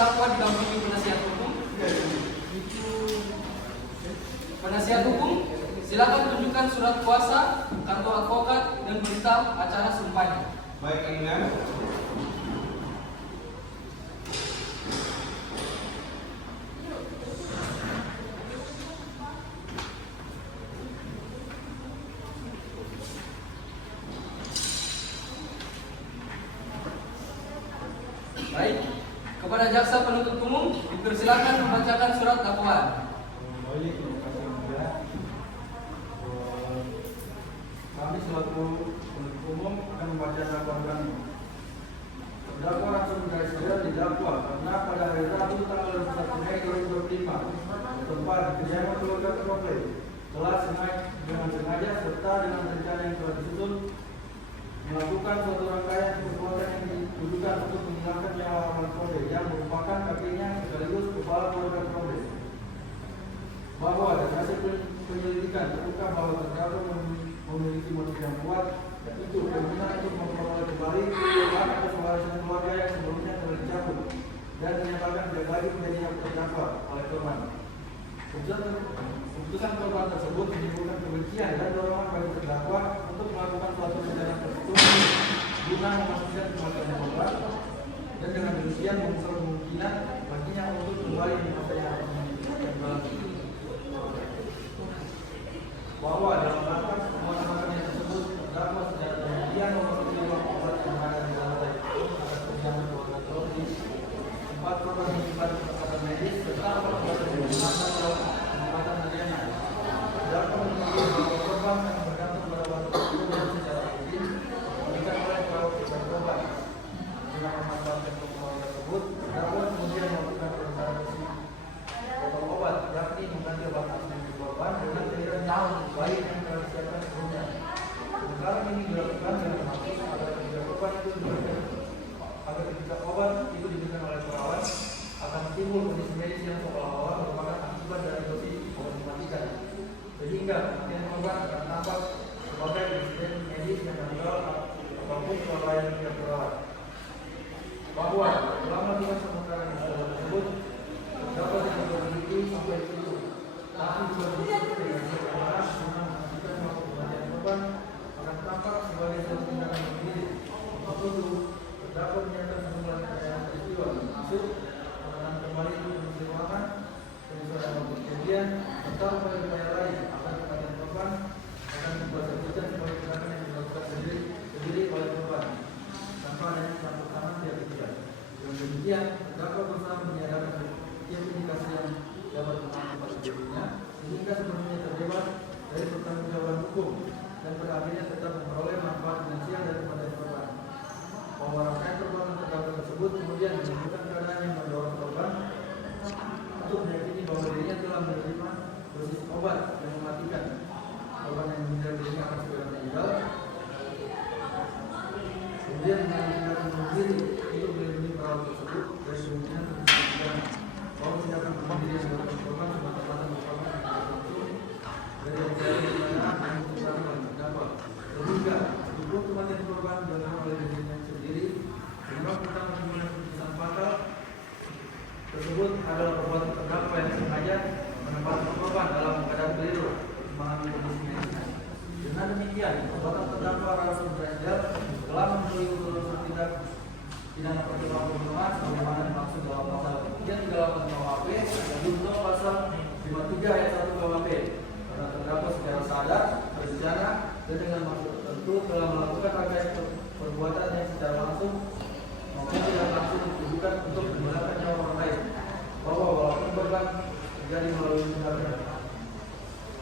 terdakwa didampingi penasihat hukum? Penasihat hukum, silakan tunjukkan surat kuasa, kartu advokat, dan berita acara sumpahnya. Baik, Anda. Baik, kepada jaksa penuntut umum dipersilakan membacakan surat dakwaan. Baik, terima kasih juga. Kami selaku penuntut umum akan membaca dakwaan kami. Terdakwa Rasul Gaisda didakwa karena pada hari Rabu tanggal 1 Mei 2025 tempat di kediaman keluarga terkomplek telah dengan sengaja serta dengan rencana yang telah disusun melakukan suatu rangkaian perbuatan yang ditujukan untuk menghilangkan nyawa orang Kode yang merupakan kakeknya sekaligus kepala keluarga Kode. Bahwa dari hasil penyelidikan terbuka bahwa terdakwa memiliki motif yang kuat, yaitu keinginan untuk memperoleh kembali hak atas warisan keluarga yang sebelumnya telah dicabut dan menyatakan tidak lagi menjadi hak terdakwa oleh korban. Keputusan korban tersebut menimbulkan kebencian dan dorongan bagi terdakwa untuk melakukan suatu rencana tertentu guna memastikan kematian korban dan dengan demikian mengusul kemungkinan baginya untuk kembali menguasai hak bahwa dalam rangka pemakaman tersebut terdakwa secara kemudian memenuhi ruang obat yang ada di lantai atas kediaman keluarga Trofi, tempat korban menyimpan peralatan medis serta obat-obatan yang digunakan dalam pengobatan hariannya. Terdakwa menunjukkan bahwa korban akan bergantung pada waktu tersebut secara rutin diberikan oleh perawat obat. Dengan memanfaatkan keluarga tersebut, terdakwa kemudian melakukan perencanaan bersih botol obat, yakni mengganti obat asli korban dengan cairan yang baik yang telah disiapkan sebelumnya. Sekarang ini dilakukan dengan maksud agar ketika korban itu diberikan, agar ketika obat itu diberikan oleh perawat akan timbul kondisi medis yang seolah-olah merupakan akibat dari dosis obat dimatikan, sehingga kematian korban akan tampak sebagai insiden medis yang natural ataupun kelalaian pihak perawat. Bahwa selama tingkat sementara di sekolah tersebut dapat tidak memiliki sampai itu, tapi juga disuruh dengan seorang guna memastikan bahwa kematian korban akan tampak sebagai suatu tindakan sendiri. Untuk itu, terdakwa menyatakan sejumlah rangkaian peristiwa termasuk mengenang kembali kondisi ruangan, penyesuaian waktu kejadian, serta upaya-upaya lain agar kematian korban akan dibuat sebagai tindakan yang dilakukan sendiri oleh korban tanpa adanya campur tangan pihak ketiga. Dengan demikian, terdakwa berusaha menyadarkan setiap indikasi yang dapat mengakibatkan dirinya sehingga sepenuhnya terbebas dari pertanggungjawaban hukum dan pada akhirnya tetap memperoleh manfaat finansial dari kematian korban. Bahwa rangkaian perbuatan terdakwa tersebut kemudian menimbulkan keadaan yang mendorong korban untuk meyakini bahwa dirinya telah menerima dosis obat yang mematikan. Korban yang meninggal dirinya akan segera meninggal, kemudian mengambil bunuh diri untuk melindungi perawat tersebut dari kemungkinan terjadinya bahwa tindakan bunuh diri yang dilakukan korban semata-mata merupakan akibat langsung dari kejadian di mana yang dilakukan oleh terdakwa, sehingga sebelum kematian korban dilakukan oleh dirinya sendiri, sebelum tentang pembunuhan keputusan fatal tersebut adalah perbuatan terdakwa yang sengaja menempatkan korban dalam keadaan keliru mengalami kondisi medis. Dengan demikian, perbuatan terdakwa Rasul Gaisda telah memenuhi unsur tindak pidana percobaan pembunuhan sebagaimana dimaksud dalam pasal 338 KUHP dan junto pasal 53 ayat 1 KUHP. Karena terdakwa secara sadar, berencana dan dengan maksud tertentu telah melakukan rangkaian perbuatan yang secara langsung maupun tidak langsung ditujukan untuk menghilangkan nyawa orang lain. Bahwa walaupun korban terjadi melalui tindakan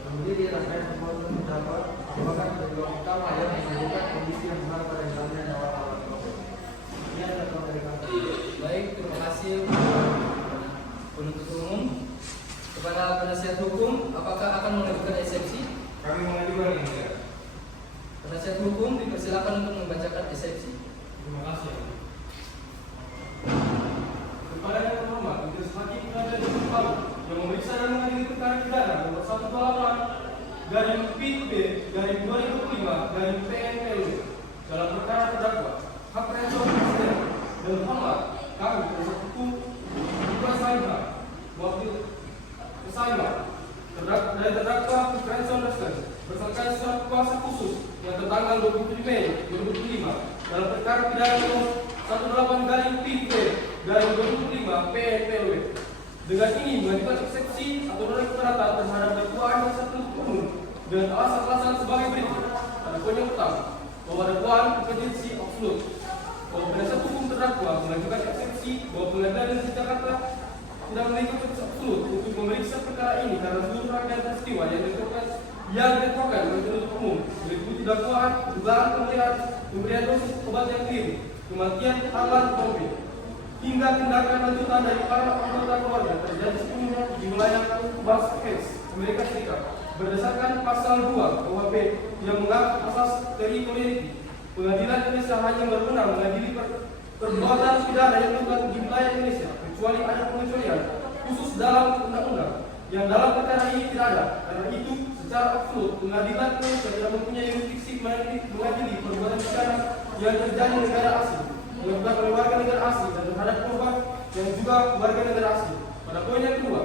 bunuh diri, rangkaian perbuatan terdakwa merupakan penyebab utama yang menimbulkan kondisi yang benar pada hilangnya nyawa orang lain. Baik, terima kasih penuntut umum. Kepada penasihat hukum, apakah akan mengajukan eksepsi? Kami mengajukan ini. Penasihat hukum dipersilakan untuk membacakan eksepsi. Terima kasih. Kepada yang terhormat, Majelis Hakim Pengadilan Negeri Palu yang memeriksa dan mengadili perkara pidana nomor 128 garing PIB garing 2005 garing PNLU dalam perkara terdakwa hak presumpsi dan Muhammad kami penasihat hukum pidana nomor 18/PIP/2005 PNPLW. Dengan ini mengajukan eksepsi atau nilai keberatan terhadap dakwaan yang tertuntut umum dengan alasan-alasan sebagai berikut. Ada poin yang pertama, bahwa dakwaan kompetensi absolut. Bahwa penasihat hukum terdakwa mengajukan eksepsi bahwa pengadilan negeri Jakarta tidak memiliki kompetensi absolut untuk memeriksa perkara ini karena seluruh rangkaian peristiwa yang dilakukan oleh penuntut umum meliputi dakwaan, dugaan pemberian dosis obat yang keliru, kematian alat COVID, hingga tindakan lanjutan dari para anggota keluarga terjadi sepenuhnya di wilayah Massachusetts, Amerika Serikat berdasarkan pasal 2 KUHP yang mengatur asas teritoriality. Pengadilan Indonesia hanya berwenang mengadili perbuatan pidana yang dilakukan di wilayah Indonesia kecuali ada pengecualian khusus dalam undang-undang yang dalam perkara ini tidak ada. Karena itu secara absolut pengadilan Indonesia tidak mempunyai jurisdiksi mengadili perbuatan pidana yang terjadi di negara asing, dilakukan oleh warga negara asing dan terhadap korban yang juga warga negara asing. Pada poin yang kedua,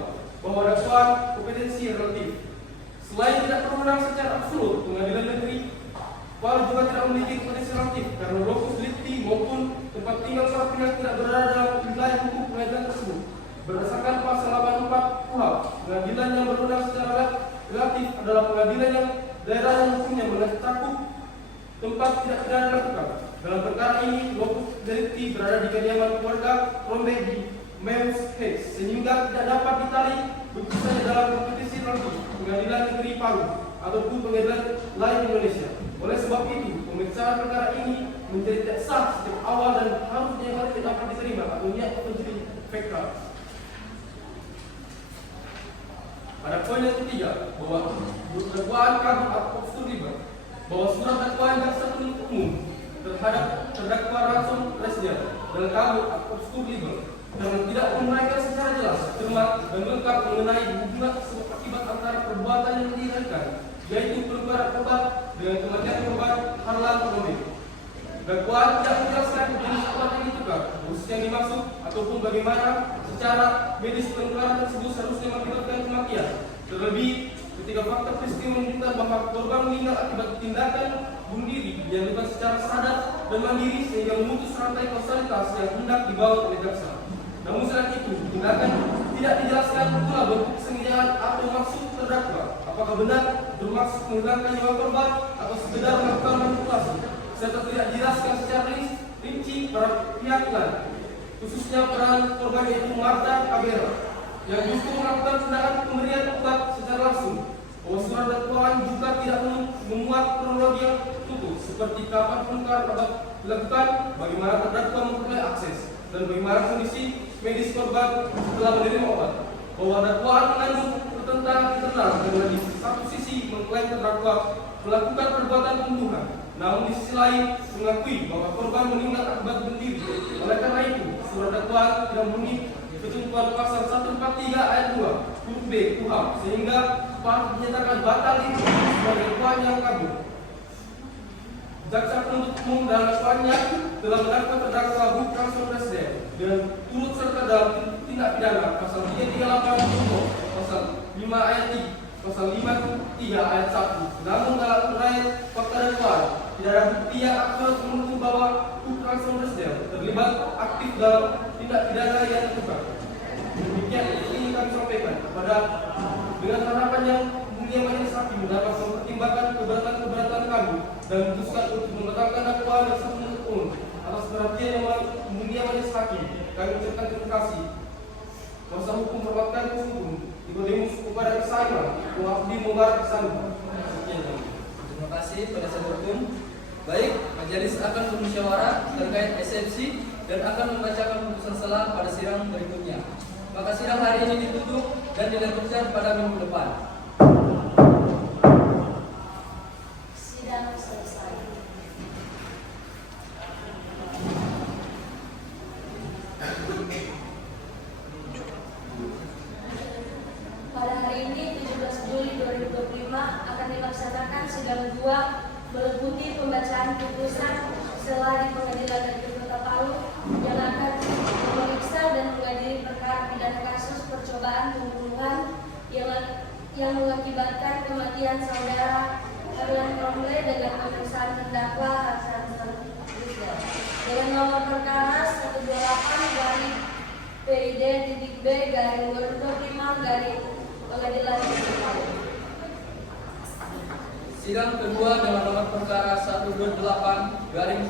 bahwa dakwaan kompetensi relatif. Selain tidak berwenang secara absolut, pengadilan negeri Palu juga tidak memiliki kompetensi relatif karena lokus delikti maupun tempat tinggal para pihak tidak berada dalam wilayah hukum pengadilan tersebut. Berdasarkan pasal 84 KUHP, pengadilan yang berwenang secara relatif adalah pengadilan yang daerah yang hukumnya mencakup tempat tidak pidana dilakukan. Dalam perkara ini, lokus delikti berada di kediaman keluarga Rombe di Massachusetts sehingga tidak dapat ditarik begitu saja dalam kompetisi relatif pengadilan negeri Palu ataupun pengadilan lain di Indonesia. Oleh sebab itu, pemeriksaan perkara ini menjadi tidak sah sejak awal dan harusnya tidak dapat diterima atau niat menjadi fakta. Pada poin yang ketiga, bahwa dakwaan kabur atau obstruksi, bahwa surat dakwaan jaksa penuntut umum terhadap terdakwa Ransom Lesdian dan kabur atau obstruksi karena tidak menguraikan secara jelas, cermat dan lengkap mengenai hubungan sebab akibat antara perbuatan yang diinginkan, yaitu perbuatan obat dengan kematian korban Harlan Rombe. Dakwaan tidak menjelaskan jenis obat yang ditukar, dosis yang dimaksud, ataupun bagaimana secara medis penukaran tersebut seharusnya mengakibatkan kematian. Terlebih, ketika fakta peristiwa menunjukkan bahwa korban meninggal akibat tindakan bunuh diri yang dilakukan secara sadar dan mandiri sehingga memutus rantai kausalitas yang hendak dibawa oleh jaksa. Namun selain itu, tindakan tidak dijelaskan pula bentuk kesengajaan atau maksud terdakwa. Apakah benar bermaksud menghilangkan nyawa korban atau sekedar melakukan manipulasi, serta tidak dijelaskan secara rinci para pihak lain, khususnya peran korban yaitu Marta Kabera yang justru melakukan tindakan pemberian obat secara langsung. Bahwa surat dakwaan juga tidak memuat kronologi yang tertutup seperti kapan penukaran obat dilakukan, bagaimana terdakwa memperoleh akses, dan bagaimana kondisi medis korban setelah menerima obat. Bahwa dakwaan mengandung pertentangan internal dengan di satu sisi mengklaim terdakwa melakukan perbuatan pembunuhan, namun di sisi lain mengakui bahwa korban meninggal akibat bunuh diri. Oleh karena itu, surat dakwaan tidak memenuhi ketentuan pasal 143 ayat 2 huruf B KUHP sehingga dinyatakan batal itu sebagai dakwaan yang kabur. Jaksa penuntut umum dalam dakwaannya telah mendakwa terdakwa Ransom Lesdian dan turut serta dalam tindak pidana pasal 338 pasal 5 ayat 3, pasal 53 ayat 1. Namun dalam uraian fakta dakwaan tidak ada bukti yang akurat menunjukkan bahwa Ransom Lesdian terlibat aktif dalam tindak pidana yang dilakukan. Demikian ini kami sampaikan pada dengan harapan yang mulia majelis hakim dapat mempertimbangkan keberatan kami dan memutuskan untuk membatalkan dakwaan jaksa penuntut umum. Atas perhatian yang mulia majelis hakim, kami ucapkan terima kasih. Kuasa hukum hormatkan hukum Nikodemus kepada saya, Muhammad Mubarak Sanu. Terima kasih penasihat hukum. Baik, majelis akan bermusyawarah terkait eksepsi dan akan membacakan putusan selah pada sidang berikutnya. Maka sidang hari ini ditutup dan dilanjutkan pada minggu depan. Sidang selesai. Pada hari ini 17 Juli 2025 akan dilaksanakan sidang 2 meliputi pembacaan putusan selah di Pengadilan Negeri Kota Palu yang akan memeriksa dan mengadili perkara pidana kasus percobaan pembunuhan yang mengakibatkan kematian saudara Harlan Rombe dengan pemeriksaan terdakwa Hasan Rizal. Dengan nomor perkara 128 garing PID.B garing 2025 garing Pengadilan Negeri Palu. Sidang kedua dengan nomor perkara 128 garing